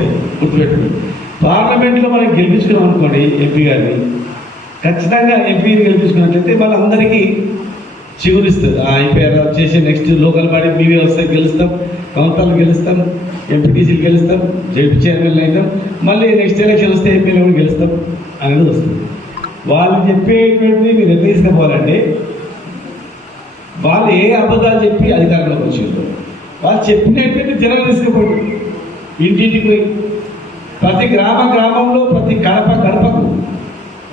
వస్తాయి, గుర్తుపెట్టుకుని. పార్లమెంట్లో మనం గెలిపించుకున్నాం అనుకోండి ఎంపీ గారిని, ఖచ్చితంగా ఎంపీని గెలిపించుకున్నట్లయితే వాళ్ళందరికీ చిగురిస్తుంది. అయిపోయారు చేసే నెక్స్ట్ లోకల్ బాడీ మీవే వస్తే గెలుస్తాం, కౌన్సిలర్లు గెలుస్తాం, ఎంపీటీసీలు గెలుస్తాం, జడ్పీ చైర్మన్లు అవుతాం, మళ్ళీ నెక్స్ట్ ఎలక్షన్ వస్తే ఎంపీలు కూడా గెలుస్తాం అనేది వస్తుంది. వాళ్ళు చెప్పేటువంటిది మీరు ఎంత తీసుకుపోవాలంటే, వాళ్ళు ఏ అబద్ధాలు చెప్పి అధికారంలోకి వచ్చారు, వాళ్ళు చెప్పినటువంటి జనాలు తీసుకుపోయి ఇంటింటికి పోయి ప్రతి గ్రామంలో ప్రతి గడపకు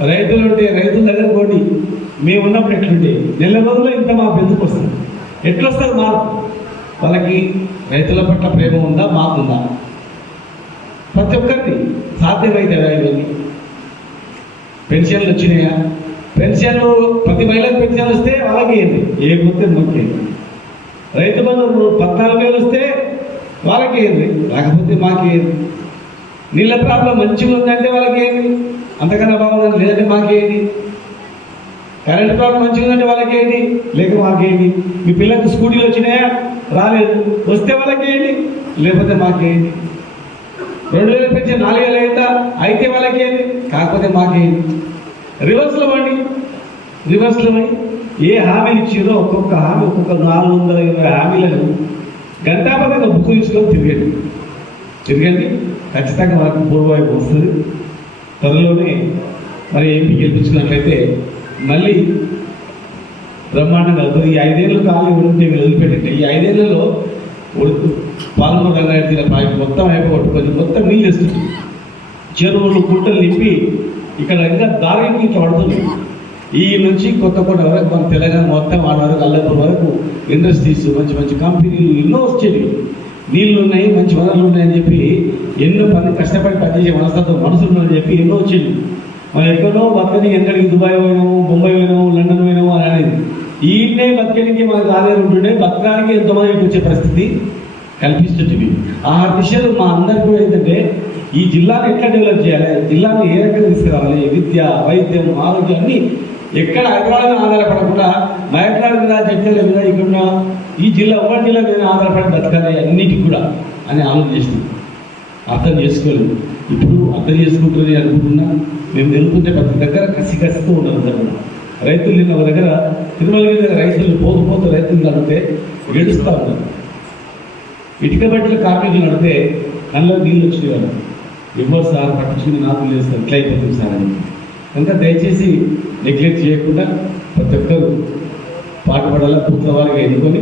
రైతులు ఉంటే రైతుల దగ్గర పోండి. మేము ఉన్నప్పుడు ఎట్లుంటే నెల రోజుల్లో ఇంత మా బెందుకు వస్తుంది, ఎట్లొస్తారు మార్పు? వాళ్ళకి రైతుల పట్ల ప్రేమ ఉందా, మాకుందా? ప్రతి ఒక్కరికి సాధ్యమైతే ఇవన్నీ. పెన్షన్లు వచ్చినాయా? పెన్షన్లు ప్రతి మహిళకు పెన్షన్ వస్తే వాళ్ళకి ఏంటి, ఏ గుర్తే మొక్కేది. రైతు బంధు 14,000 వస్తే వాళ్ళకి ఏంది, రాకపోతే మాకేంది. నీళ్ళ ప్రాబ్లం మంచిగా ఉందంటే వాళ్ళకి ఏంటి, అంతకన్నా బాగుందని లేదంటే మాకేంటి. కరెంట్ ప్రాబ్లం మంచిగా ఉందంటే వాళ్ళకేంటి, లేక మాకేంటి. మీ పిల్లలకు స్కూటీలు వచ్చినాయా? రాలేదు, వస్తే వాళ్ళకేంటి, లేకపోతే మాకేంటి. 2,000 పెన్షన్ 4,000 అయిందా? అయితే వాళ్ళకేంటి, కాకపోతే మాకేంటి. రివర్స్లో అండి, రివర్స్లో ఏ హామీలు ఇచ్చారో ఒక్కొక్క హామీ, ఒక్కొక్క 420 హామీలను గంటాపరంగా బుక్ తీసుకొని తిరగండి. ఖచ్చితంగా మనకు పూర్వవైపు వస్తుంది. త్వరలోనే మరి ఎంపీ గెలిపించుకున్నట్లయితే మళ్ళీ బ్రహ్మాండంగా అవుతుంది. ఈ 5 ఏళ్ళు ఖాళీ ఉంటే మీరు వదిలిపెట్టండి. ఈ 5 ఏళ్లలో పాలమూరు రంగారెడ్డి జిల్లా ప్రాజెక్టు మొత్తం అయిపోగొట్టుకొని మొత్తం నీళ్ళు వేస్తుంది. చెరువులు కుంటలు నింపి ఇక్కడ ఇంకా దారికి ఇట్లా పడుతుంది. ఈ నుంచి కొత్తకోట వరకు మన తెలంగాణ మొత్తం ఆడ వరకు అల్లపూర్ వరకు ఇండస్ట్రీస్, మంచి మంచి కంపెనీలు ఎన్నో వచ్చేవి. నీళ్ళు ఉన్నాయి, మంచి వనరులు ఉన్నాయని చెప్పి ఎన్నో కష్టపడి పనిచేసే మనస్తత్వం మనుషులు ఉన్నాయని చెప్పి ఎన్నో వచ్చేవి. మనం ఎక్కడో బతకని ఎక్కడికి దుబాయ్ పోయినాము, ముంబై పోయినాము, లండన్ పోయినాము అని అనేది. ఈయనే బతకడానికి మనకు ఆధారం ఉంటుండే, బతకడానికి ఎంతోమందికి వచ్చే పరిస్థితి కల్పిస్తుంది. ఆ దిశలు మా అందరికీ కూడా ఏంటంటే ఈ జిల్లాను ఎట్లా డెవలప్ చేయాలి, జిల్లాను ఏ రకంగా తీసుకురావాలి, విద్య, వైద్యం, ఆరోగ్యం అన్నీ ఎక్కడ హైదరాబాద్ మీద ఆధారపడకుండా మహబూబాబాద్ మీద, జగిత్యాల మీద, ఇక్కడ ఈ జిల్లా ఒక జిల్లా మీద ఆధారపడి బతకాలి అన్నిటికీ కూడా అని ఆలోచన చేస్తుంది. అర్థం చేసుకోలేదు, ఇప్పుడు అర్థం చేసుకుంటుంది అనుకుంటున్నా. మేము నిలుపుతుంటే ప్రతి దగ్గర కసితో ఉండదు అందరూ. రైతులు నిన్న ఒక దగ్గర తిరుమలగిరి దగ్గర రైతులు పోతూ రైతులు నడితే ఏడుస్తూ ఉన్నారు. ఇటుక బట్టల కార్మికులు నడితే కళ్ళలో నీళ్ళు వచ్చేవారు. ఎవరు సార్ పట్టించుకుని నాకు లేదు సార్, ఇట్లా అయిపోతుంది సార్ అని. కనుక దయచేసి నెగ్లెక్ట్ చేయకుండా ప్రతి ఒక్కరు పాటుపడాలా, పూర్తి వారికి ఎన్నుకొని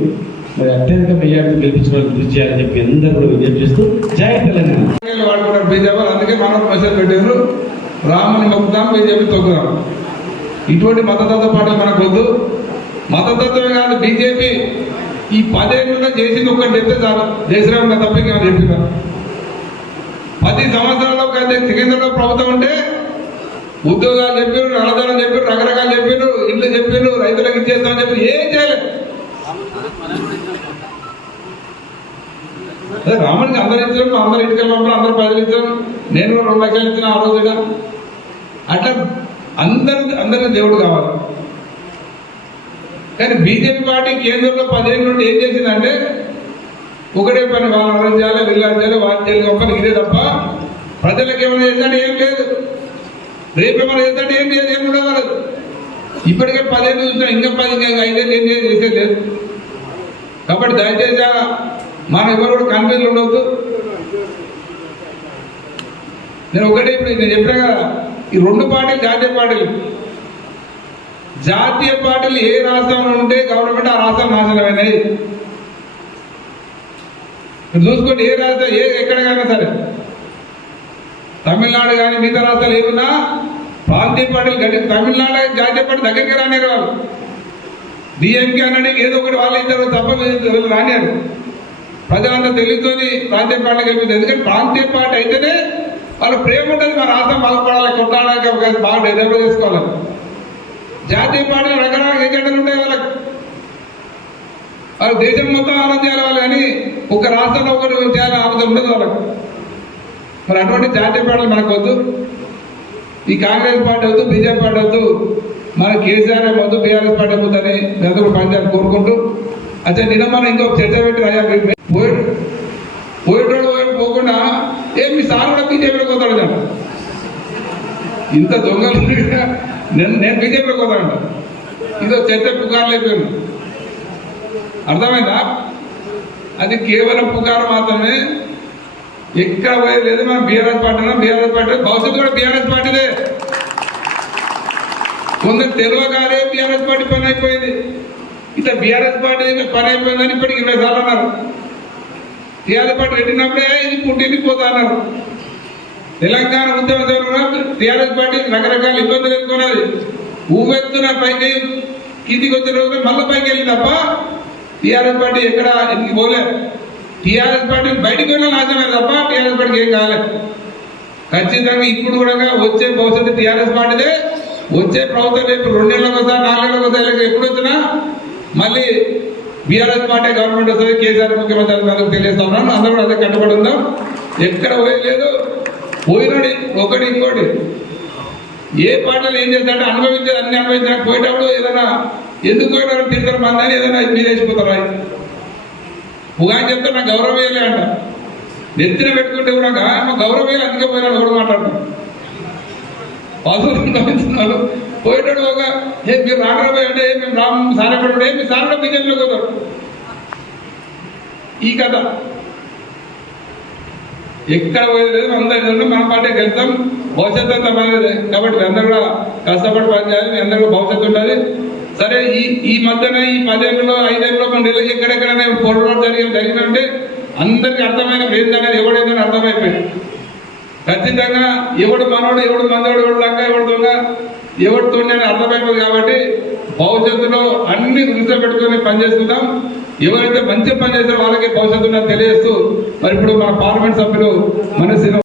మరి అత్యధిక మెజార్టీ గెలిపించడానికి కృషి చేయాలని చెప్పి అందరూ కూడా విజ్ఞప్తి చేస్తూ జై తెలంగాణ. వాడుకున్నారు బీజేపీ, అందుకే మనం మెసేజ్ పెట్టారు, రాముని మొక్కుదాం, బీజేపీ తొక్కుదాం. ఇటువంటి మతతత్వ పార్టీలు మనకు వద్దు. మతతత్వమే కాదు, బీజేపీ ఈ 10 ఏళ్ళుగా చేసింది ఒక్కటి చెప్తే చాలు, జయశ్రీరామ్ తప్పకి మనం చెప్పినా. 10 సంవత్సరాల్లో కేంద్రంలో ప్రభుత్వం ఉంటే ఉద్యోగాలు చెప్పారు, నల్లధనం చెప్పారు, రకరకాలు చెప్పారు, ఇల్లు చెప్పారు, రైతులకు ఇచ్చేస్తామని చెప్పి ఏం చేయలేదు. అదే రాముడికి అందరు ఇచ్చారు, అందరు ఇంటికి పంపారు, అందరు ప్రజలు ఇచ్చారు. నేను కూడా 2 లక్షలు ఇచ్చిన ఆ రోజుగా. అట్లా అందరికి దేవుడు కావాలి. కానీ బీజేపీ పార్టీ కేంద్రంలో 10 ఏళ్ళ నుండి ఏం చేసిందంటే ఒకటే పని, వాళ్ళు ఆలోచించాలి, వీళ్ళాలి, వాళ్ళు చేయాలి, ఒక్కరికి ఇదే తప్ప ప్రజలకు ఏమైనా చేస్తాడు ఏం లేదు. రేపు ఏమైనా చేస్తాడు ఏం లేదు, ఏం కూడా కాలేదు. ఇప్పటికే 10 ఏళ్ళు చూసినా, ఇంకా 5 ఏళ్ళు ఏం చేసేది లేదు. కాబట్టి దయచేసి మనం ఎవరు కూడా కన్ఫ్యూజన్ ఉండవద్దు. నేను ఒకటే ఇప్పుడు నేను చెప్పినా కదా, ఈ 2 పార్టీలు జాతీయ పార్టీలు ఏ రాష్ట్రంలో ఉంటే గవర్నమెంట్ ఆ రాష్ట్రం నాశనమైనవి. చూసుకోండి, ఏ రాష్ట్రం ఎక్కడికైనా సరే, తమిళనాడు కానీ మిగతా రాష్ట్రాలు ఏమన్నా ప్రాంతీయ పార్టీలు గట్టి, తమిళనాడు జాతీయ పార్టీ దగ్గరికి రానిరు వాళ్ళు. డిఎంకే అన్నది ఏదో ఒకటి వాళ్ళు ఇద్దరు తప్ప రానియారు. ప్రజలంతా తెలుగుతోని ప్రాంతీయ పార్టీ కలిపింది. ఎందుకంటే ప్రాంతీయ పార్టీ అయితేనే వాళ్ళ ప్రేమ ఉంటుంది, మన రాష్ట్రం బాగుపడాలి, కొట్టాడానికి బాగా డెవలప్ చేసుకోవాలి. జాతీయ పార్టీలు రకరకాల ఎజెండాలు ఉంటాయి వాళ్ళకి. వాళ్ళు దేశం మొత్తం ఆలోచన చేయాలి వాళ్ళు, కానీ ఒక రాష్ట్రంలో ఒకటి చేయాలని ఆలోచన ఉండదు వాళ్ళకి. మరి అటువంటి జాతీయ పార్టీలు మనకు వద్దు. ఈ కాంగ్రెస్ పార్టీ వద్దు, బీజేపీ పార్టీ వద్దు, మన కేసీఆర్ వద్దు, బీఆర్ఎస్ పార్టీ వద్దని అందరూ పనిచేయాలని కోరుకుంటూ. అచ్చా నిన్న మనం ఇంకో చర్చ పెట్టి పోయేటోడు పోకుండా మీ సార్ కూడా బీజేపీలోకి పోతాడు కదా, ఇంత దొంగలు నేను బీజేపీలోకి పోతాడంట. ఇదో చెత్త పుకార్లు అయిపోయాను. అర్థమైందా? అది కేవలం పుకారు మాత్రమే, ఎక్కడ పోయేది లేదు. మనం బీఆర్ఎస్ పార్టీ భవిష్యత్తు కూడా బీఆర్ఎస్ పార్టీదే. కొందరు తెలియగానే బీఆర్ఎస్ పార్టీ పని అయిపోయింది, ఇట్లా బీఆర్ఎస్ పార్టీ పని అయిపోయిందని ఇప్పటికి 20 సార్లు అన్నారు. టీఆర్ఎస్ పార్టీ పెట్టినప్పుడే ఇది పుట్టింది పోతా అన్నారు. తెలంగాణ ఉద్యమ సమయంలో టీఆర్ఎస్ పార్టీ రకరకాల ఇబ్బందులు ఎదుర్కొన్నది. ఊవెత్తున పైకి కిందికి వచ్చిన రోజు మళ్ళీ పైకి వెళ్ళింది తప్ప టీఆర్ఎస్ పార్టీ ఎక్కడ ఎందుకు పోలేదు. టీఆర్ఎస్ పార్టీ బయటకు వెళ్ళిన నాశనమే తప్ప టీఆర్ఎస్ పార్టీకి ఏం కాలేదు. ఖచ్చితంగా ఇప్పుడు కూడా వచ్చే భవిష్యత్తు టీఆర్ఎస్ పార్టీదే. వచ్చే ప్రభుత్వం రేపు 2 నెలలకు వస్తా 4 నెలలకు వస్తా ఎప్పుడు వచ్చినా మళ్ళీ బీఆర్ఎస్ పార్టీ గవర్నమెంట్ వస్తుంది. కేసీఆర్ ముఖ్యమంత్రి అందరికి తెలియజేస్తా ఉన్నాను. అందరూ కూడా అదే కట్టుబడి ఉందాం. ఎక్కడ పోయలేదు. పోయినోడి ఒకటి ఇంకోటి ఏ పార్టీలు ఏం చేస్తారంటే అనుభవించేది అన్ని అనుభవించడానికి పోయేటప్పుడు ఏదైనా ఎందుకు పోయినారని తింటారు మంది అని ఏదైనా మీరు వేసిపోతారా? ఉగాని చెప్తే నాకు గౌరవం వేయలే అంట. నెత్తిన పెట్టుకుంటే కూడా గౌరవం వేయాలి అందుకే పోయినాడు కూడా మాట్లాడుతున్నాను. పదవులు గమనిస్తున్నారు. పోయేటాడు ఒక మీరు రాఘరాబాయ్ అంటే మేము రామ్ సారపడు మీ సారపడ బీజేపీలోకి పోతాడు. ఈ కథ ఎక్కడ పోయేది అందరూ మన పార్టీకి వెళ్తాం. భవిష్యత్తు అంతా మనదే కాబట్టి మీ అందరూ కూడా కష్టపడి పనిచేయాలి. మీ అందరూ భవిష్యత్తు ఉండాలి. సరే ఈ మధ్యన ఈ 10 ఏళ్ళలో 5 ఏళ్ళలో మన ఢిల్లీకి ఎక్కడెక్కడైనా పోరాటం జరిగిందంటే అందరికీ అర్థమైన ఏంటనేది ఎవడైందని అర్థమైపోయింది. ఖచ్చితంగా ఎవడు మనోడు ఎవడు మందోడు ఎవడు లంక ఎవడు దొంగ ఎవడు తోడని అర్థమైపోయింది. కాబట్టి భవిష్యత్తులో అన్ని దృష్టిలో పెట్టుకుని పనిచేస్తున్నాం. ఎవరైతే మంచి పని చేస్తారో వాళ్ళకి భవిష్యత్తు తెలియజేస్తూ మరి ఇప్పుడు మన పార్లమెంట్ సభ్యులు మన